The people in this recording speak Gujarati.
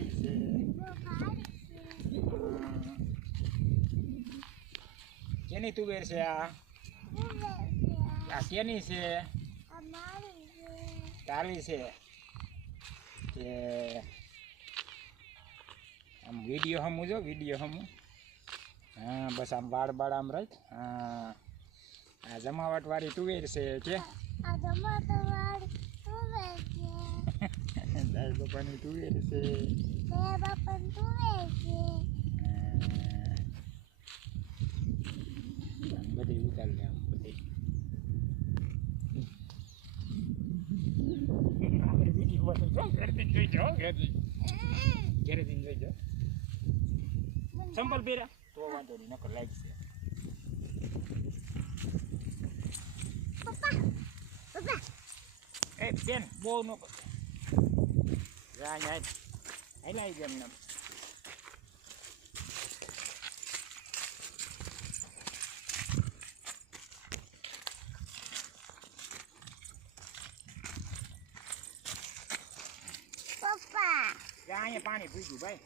ભારી છે. કેની તુવેર છે આ? આ કેની છે? તારી છે કે આમ વિડીયો હમું જો વિડીયો હમું. હા બસ આમ બાળ બાળ આમ રાખ. હા આ જમાવટ વાળી તુવેર છે કે દાસ બાપાની તુવેર છે. બધી ઉતારી લે આમ બધી. આપણે વિડીયો બધું જો ઘરેથી જોઈ જાઓ ઘરેથી જોઈ જાઓ. સંભલ પહેરા તો વાંધો નહીં નકર લાગશે. એ બેન બહુ ન હાલાઈ ગયા એમને. અહીંયા પાણી પીજું ભાઈ.